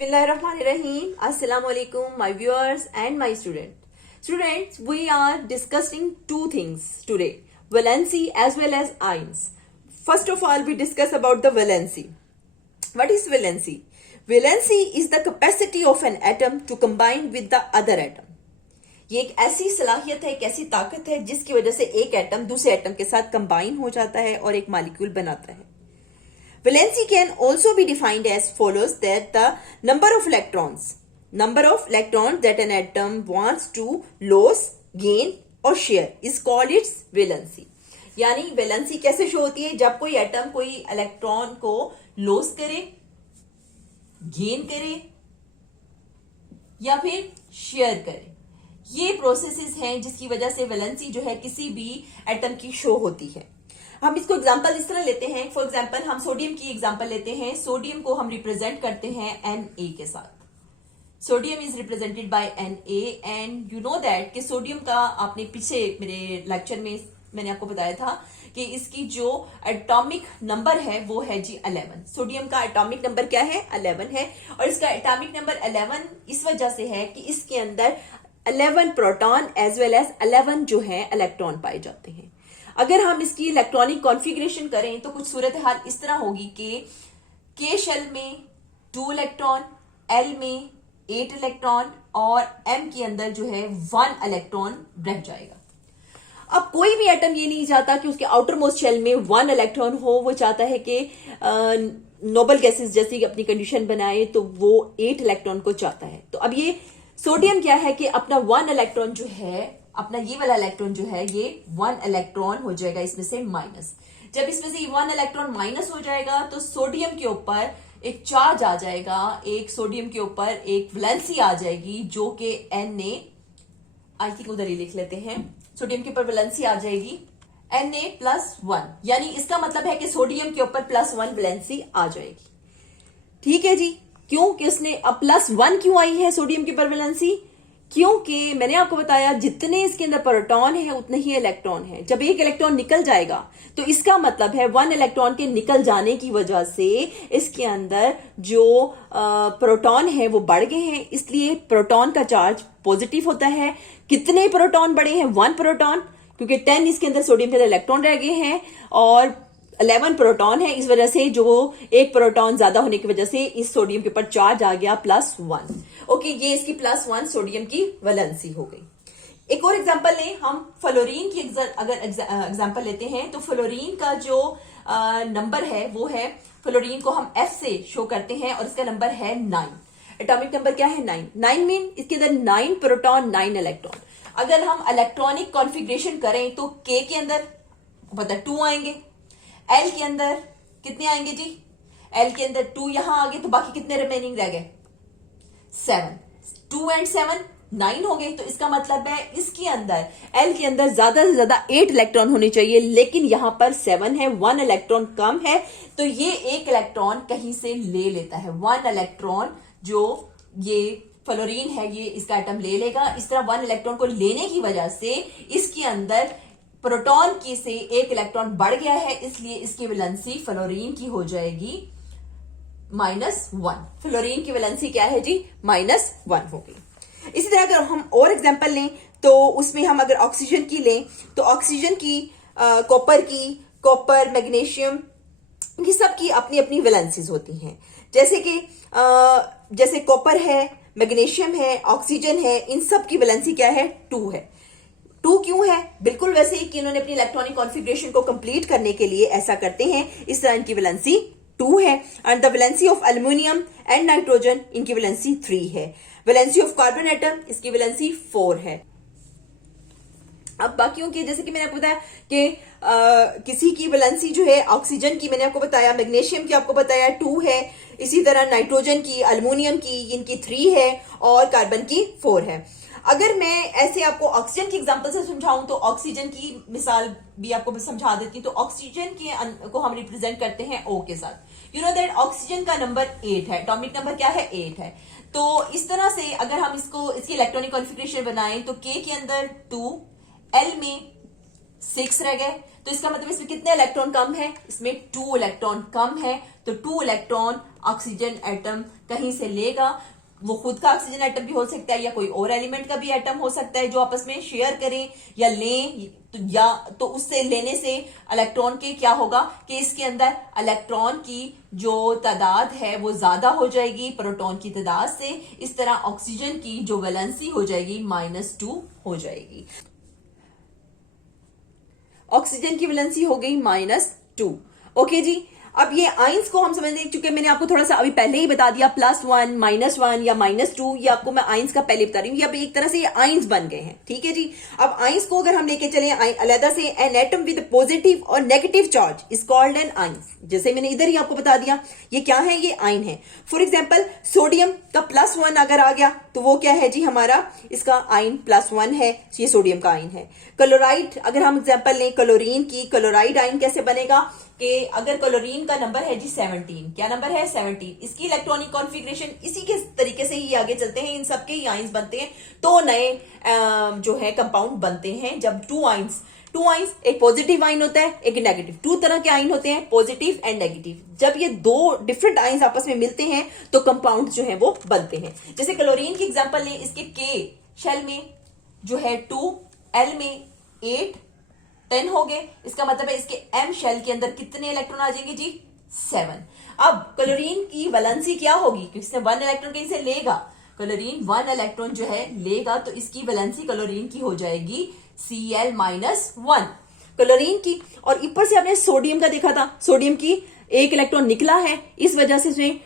Bismillahirrahmanirrahim. Assalamu alaikum, my viewers and my students. Students, we are discussing two things today, valency as well as ions. First of all, we discuss about the valency. What is valency? Valency is the capacity of an atom to combine with the other atom. ये एक ऐसी सलाहियत है, एक ऐसी ताकत है जिसकी वजह से एक एटम दूसरे एटम के साथ कंबाइन हो जाता है और एक मॉलिक्यूल बनाता है. Valency can also be defined as follows, that the number of electrons that an atom wants to lose, gain or share is called its valency. यानी वैलेंसी कैसे शो होती है? जब कोई एटम कोई इलेक्ट्रॉन को लॉस करे, गेन करे या फिर शेयर करे. ये प्रोसेसेस हैं जिसकी वजह से वैलेंसी जो है किसी भी एटम की शो होती है. हम इसको एग्जांपल इस तरह लेते हैं. फॉर एग्जांपल हम सोडियम की एग्जांपल लेते हैं. सोडियम को हम रिप्रेजेंट करते हैं Na के साथ. Sodium is represented by Na and you know that कि सोडियम का आपने पीछे मेरे लेक्चर में मैंने आपको बताया था कि इसकी जो एटॉमिक नंबर है वो है जी 11. सोडियम का एटॉमिक नंबर क्या है? 11 है. और इसका एटॉमिक नंबर 11 इस वजह से है कि इसके अंदर 11 प्रोटॉन एज वेल एज 11 जो है इलेक्ट्रॉन पाए जाते हैं. अगर हम इसकी इलेक्ट्रॉनिक कॉन्फ़िगरेशन करें तो कुछ सूरत हाल इस तरह होगी कि के शेल में 2 इलेक्ट्रॉन, एल में 8 इलेक्ट्रॉन और एम के अंदर जो है 1 इलेक्ट्रॉन रह जाएगा. अब कोई भी एटम ये नहीं चाहता कि उसके आउटर मोस्ट शेल में 1 इलेक्ट्रॉन हो. वो चाहता है कि नोबल गैसेस जैसी अपनी कंडीशन बनाए तो वो 8 इलेक्ट्रॉन को चाहता है. तो अब ये सोडियम क्या है कि अपना 1 इलेक्ट्रॉन जो है, अपना ये वाला इलेक्ट्रॉन जो है ये 1 इलेक्ट्रॉन हो जाएगा इसमें से माइनस. जब इसमें से 1 इलेक्ट्रॉन माइनस हो जाएगा तो सोडियम के ऊपर एक चार्ज आ जाएगा, एक सोडियम के ऊपर एक वैलेंसी आ जाएगी जो कि Na, आई थिंक उधर ही लिख लेते हैं. सोडियम के ऊपर वैलेंसी आ जाएगी Na+1. यानी इसका मतलब है कि सोडियम के ऊपर +1 वैलेंसी आ जाएगी. ठीक है जी. क्यों कि उसने अब +1 क्यों आई है सोडियम के ऊपर वैलेंसी? क्योंकि मैंने आपको बताया जितने इसके अंदर प्रोटॉन है उतने ही इलेक्ट्रॉन है. जब एक इलेक्ट्रॉन निकल जाएगा तो इसका मतलब है 1 इलेक्ट्रॉन के निकल जाने की वजह से इसके अंदर जो प्रोटॉन है वो बढ़ गए हैं. इसलिए प्रोटॉन का चार्ज पॉजिटिव होता है. कितने प्रोटॉन बढ़े हैं? 1 प्रोटॉन, क्योंकि 10 इसके अंदर सोडियम के अंदर इलेक्ट्रॉन रह गए हैं और 11 प्रोटॉन है. इस वजह से जो एक प्रोटॉन ज्यादा होने की वजह से इस सोडियम के ऊपर चार्ज आ गया +1. ओके, ये इसकी +1 सोडियम की वैलेंसी हो गई. एक और एग्जांपल लें हम. फ्लोरीन की अगर एग्जांपल लेते हैं तो फ्लोरीन का जो नंबर है वो है, फ्लोरीन को हम F से शो करते हैं और इसका नंबर है 9. एटॉमिक नंबर क्या है? 9. 9 मीन इसके अंदर 9 प्रोटॉन 9 इलेक्ट्रॉन. अगर हम इलेक्ट्रॉनिक कॉन्फ़िगरेशन करें तो K के अंदर पता 2 आएंगे, L के अंदर कितने आएंगे जी? L के अंदर 2 यहां आ गए तो बाकी कितने रिमेनिंग रह गए? 7. 2 and 7 9 हो गए. तो इसका मतलब है इसके अंदर L के अंदर ज्यादा से ज्यादा 8 इलेक्ट्रॉन होने चाहिए, लेकिन यहां पर 7 है, 1 इलेक्ट्रॉन कम है. तो ये एक इलेक्ट्रॉन कहीं से ले लेता है. 1 इलेक्ट्रॉन जो ये फ्लोरीन है ये इसका एटम ले लेगा. इस तरह 1 इलेक्ट्रॉन को लेने की वजह से इसके अंदर प्रोटॉन की से एक इलेक्ट्रॉन बढ़ गया है, इसलिए इसकी वैलेंसी फ्लोरीन की हो जाएगी -1. फ्लोरीन की वैलेंसी क्या है जी? -1 हो गई. इसी तरह अगर हम और एग्जांपल लें तो उसमें हम अगर ऑक्सीजन की लें तो ऑक्सीजन की, कॉपर, मैग्नीशियम, इनकी सबकी अपनी अपनी वैलेंसीज होती हैं. जैसे कि जैसे कॉपर है, मैग्नीशियम है, ऑक्सीजन है, इन सब की वैलेंसी क्या है? 2 है. 2 क्यों है? बिल्कुल वैसे ही कि इन्होंने अपनी इलेक्ट्रॉनिक कॉन्फ़िगरेशन को कंप्लीट करने के लिए ऐसा करते हैं. इस तरह इनकी वैलेंसी 2 है. And the valency of aluminium and nitrogen, इनकी वैलेंसी 3 है. वैलेंसी ऑफ कार्बन एटम, इसकी वैलेंसी 4 है. अब बाकियों की जैसे कि मैंने आपको बताया कि किसी की वैलेंसी जो है ऑक्सीजन की मैंने आपको बताया, मैग्नीशियम की आपको बताया 2 है. इसी तरह नाइट्रोजन की, एल्युमिनियम की, इनकी 3 है और कार्बन की 4 है. अगर मैं ऐसे आपको ऑक्सीजन की एग्जांपल से समझाऊं तो ऑक्सीजन की मिसाल भी आपको समझा देती हूं. तो ऑक्सीजन को हम रिप्रेजेंट करते हैं O के साथ. यू नो दैट ऑक्सीजन का नंबर 8 है. एटॉमिक नंबर क्या है? 8 है. तो इस तरह से अगर हम इसकी इलेक्ट्रॉनिक कॉन्फ़िगरेशन बनाएं तो K के अंदर 2, L में 6 रह गए. तो इसका मतलब इसमें कितने इलेक्ट्रॉन कम है, इसमें 2 इलेक्ट्रॉन कम है। तो 2 इलेक्ट्रॉन ऑक्सीजन एटम कहीं से लेगा, वो खुद का ऑक्सीजन एटम भी हो सकता है या कोई और एलिमेंट का भी एटम हो सकता है जो आपस में शेयर करें या लें, तो उससे लेने से इलेक्ट्रॉन के क्या होगा कि इसके अंदर इलेक्ट्रॉन की जो तादाद है वो ज्यादा हो जाएगी प्रोटॉन की तादाद से। इस तरह ऑक्सीजन की जो वैलेंसी हो जाएगी -2 हो जाएगी। ऑक्सीजन की वैलेंसी हो गई -2। ओके जी, अब ये आइंस को हम समझ चुके, मैंने आपको थोड़ा सा अभी पहले ही बता दिया, +1 -1 या -2, ये आपको मैं आइंस का पहले बता रही हूँ। ये अब एक तरह से ये आइंस बन गए हैं, ठीक है जी। अब आइंस को अगर हम लेके चले अलग से, एन एटम विद पॉजिटिव और negative charge is called an ions. जैसे मैंने इधर ही आपको बता दिया ये क्या है, ये आइन है। फॉर एग्जाम्पल सोडियम का +1 अगर आ गया तो वो क्या है जी हमारा, इसका आइन +1 है, ये सोडियम का आइन है। क्लोराइड अगर हम एग्जाम्पल लें क्लोरीन की, क्लोराइड आइन कैसे बनेगा कि अगर क्लोरीन का नंबर है जी 17, क्या नंबर है 17, इसकी इलेक्ट्रॉनिक कॉन्फ़िगरेशन इसी के तरीके से ही आगे चलते हैं, इन सबके ही आइंस बनते हैं। तो नए जो है कंपाउंड बनते हैं जब टू आइंस, एक पॉजिटिव आइन होता है एक नेगेटिव, 2 तरह के आइन होते हैं, पॉजिटिव एंड नेगेटिव। जब ये 2 डिफरेंट आइंस आपस में मिलते हैं तो कंपाउंड जो है वो बनते हैं। जैसे क्लोरीन की एग्जांपल लें, इसके के शेल में जो है 2, एल में 8, 10 हो गए। इसका मतलब है इसके एम शेल के अंदर कितने इलेक्ट्रॉन आ जाएंगे जी 7। अब क्लोरीन की वैलेंसी क्या होगी, क्योंकि इसने 1 इलेक्ट्रॉन कहीं से लेगा, क्लोरीन 1 इलेक्ट्रॉन जो है लेगा, तो इसकी वैलेंसी क्लोरीन की हो जाएगी Cl-1 क्लोरीन की। और ऊपर से आपने सोडियम का देखा था, सोडियम की 1 इलेक्ट्रॉन निकला है, इस वजह से इसमें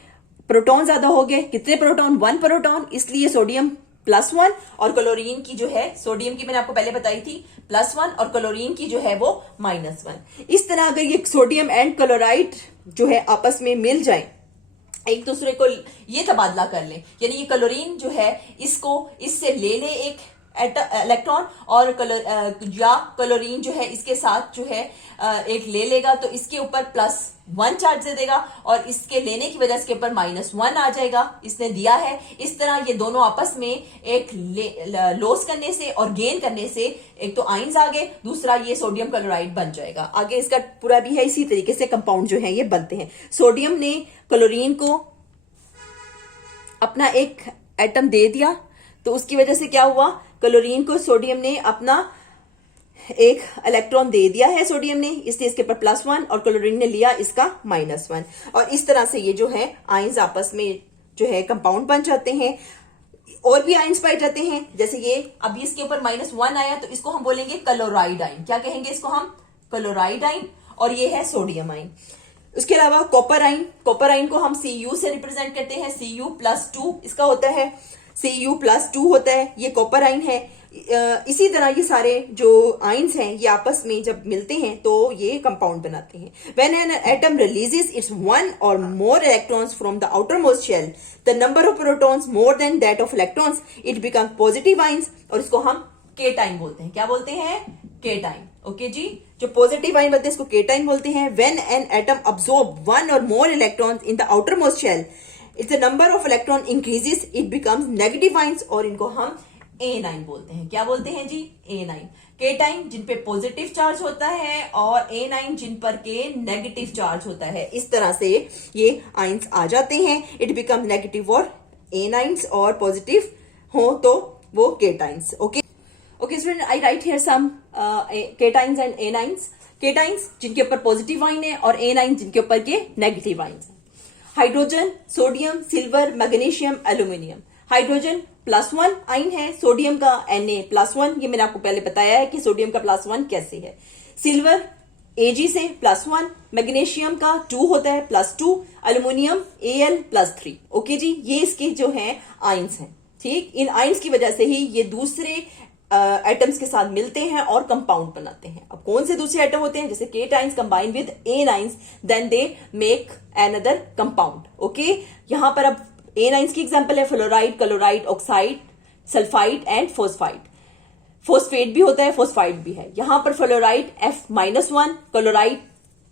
प्रोटॉन ज्यादा हो गए। कितने प्रोटॉन, 1 प्रोटॉन, इसलिए सोडियम +1। और क्लोरीन की जो है, सोडियम की मैंने आपको पहले बताई थी +1 और क्लोरीन की जो है वो -1। इस तरह अगर ये सोडियम एंड क्लोराइड जो है आपस में मिल जाए, एक दूसरे को ये तबादला कर लें, यानी ये क्लोरीन जो है इसको इससे ले एक इलेक्ट्रॉन, और क्लोरीन जो है इसके साथ जो है एक ले लेगा, तो इसके ऊपर +1 चार्ज दे देगा और इसके लेने की वजह से इसके ऊपर -1 आ जाएगा, इसने दिया है। इस तरह ये दोनों आपस में एक लॉस करने से और गेन करने से एक तो आइंस आ गए, दूसरा ये सोडियम क्लोराइड बन जाएगा। आगे इसका पूरा भी है, इसी तरीके से कंपाउंड जो है ये बनते हैं। सोडियम ने क्लोरीन को अपना एक एटम दे दिया, तो उसकी वजह से क्या हुआ, क्लोरीन को सोडियम ने अपना एक इलेक्ट्रॉन दे दिया है सोडियम ने, इसलिए इसके ऊपर +1 और क्लोरीन ने लिया इसका -1। और इस तरह से ये जो है आइंस आपस में जो है कंपाउंड बन जाते हैं। और भी आइंस पाए जाते हैं, जैसे ये अभी इसके ऊपर -1 आया तो इसको हम बोलेंगे क्लोराइड आइन। क्या कहेंगे इसको हम, क्लोराइड आइन। और ये है सोडियम आइन। उसके अलावा कॉपर आइन, कॉपर आइन को हम Cu से रिप्रेजेंट करते हैं, Cu+2 इसका होता है, Cu+2 होता है, ये कॉपर आइन है। इसी तरह ये सारे जो आइंस हैं ये आपस में जब मिलते हैं तो ये कंपाउंड बनाते हैं। When an atom releases its 1 or more electrons from the outermost shell, the number of protons more than that of electrons, it becomes positive ions, और इसको हम केटाइन बोलते हैं। क्या बोलते हैं, केटाइन। ओके जी, जो पॉजिटिव आइन बोलते हैं इसको केटाइन बोलते हैं। When an atom absorbs 1 or more electrons in the outermost shell, if the number of electron increases, it becomes negative ions, और इनको हम एनाइन बोलते हैं। क्या बोलते हैं जी, एनाइन। केटाइन जिन पे पॉजिटिव चार्ज होता है और एनाइन जिन पर के नेगेटिव चार्ज होता है। इस तरह से ये आइंस आ जाते हैं, इट बिकम नेगेटिव और एनाइंस, और पॉजिटिव हो तो वो cations. Okay okay student, I write here some cations and anions. Cations जिनके ऊपर पॉजिटिव आइन है और एनाइन जिनके ऊपर के नेगेटिव आइंस है। Hydrogen, sodium, silver, magnesium, aluminium. Hydrogen +1 आइन है, सोडियम का Na+1, ये मैंने आपको पहले बताया है कि सोडियम का +1 कैसे है। सिल्वर Ag से +1, मैग्नीशियम का 2 होता है +2, एल्यूमिनियम Al+3। ओके जी, ये इसके जो है आइंस हैं। ठीक, इन आइंस की वजह से ही ये दूसरे एटम्स के साथ मिलते हैं और कंपाउंड बनाते हैं। अब कौन से दूसरे एटम होते हैं, जैसे cations combine with anions, then they make another compound. Okay, यहां पर अब एनाइंस की एग्जांपल है fluoride, chloride, oxide, sulphide and phosphide. Phosphate भी होता है, फोस्फाइड भी है। यहां पर fluoride F-1, chloride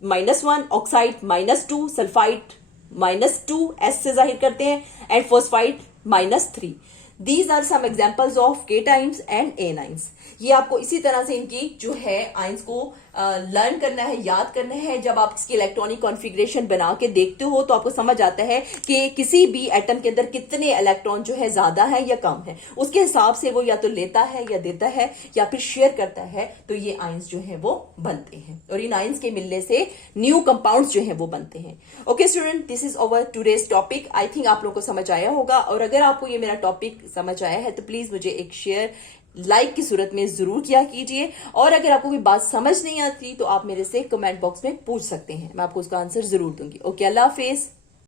-1, oxide -2, sulphide -2, S से जाहिर करते हैं, and phosphide -3। These are some examples of cations and anions। ये आपको इसी तरह से इनकी जो है आइंस को लर्न करना है, याद करना है। जब आप इसकी इलेक्ट्रॉनिक कॉन्फ़िगरेशन बना के देखते हो तो आपको समझ आता है कि किसी भी एटम के अंदर कितने इलेक्ट्रॉन जो है ज्यादा है या कम है, उसके हिसाब से वो या तो लेता है या देता है या फिर शेयर करता है, तो ये आयंस जो है वो बनते हैं और इन आयंस के मिलने से न्यू कंपाउंड्स जो है वो बनते हैं। Okay student, this is our today's topic. I think आप लोगों को समझ आया होगा, और अगर आपको ये मेरा टॉपिक समझ आया है तो प्लीज मुझे एक शेयर लाइक की सूरत में जरूर किया कीजिए। और अगर आपको कोई बात समझ नहीं आती तो आप मेरे से कमेंट बॉक्स में पूछ सकते हैं, मैं आपको उसका आंसर जरूर दूंगी। ओके, अल्लाह हाफिज।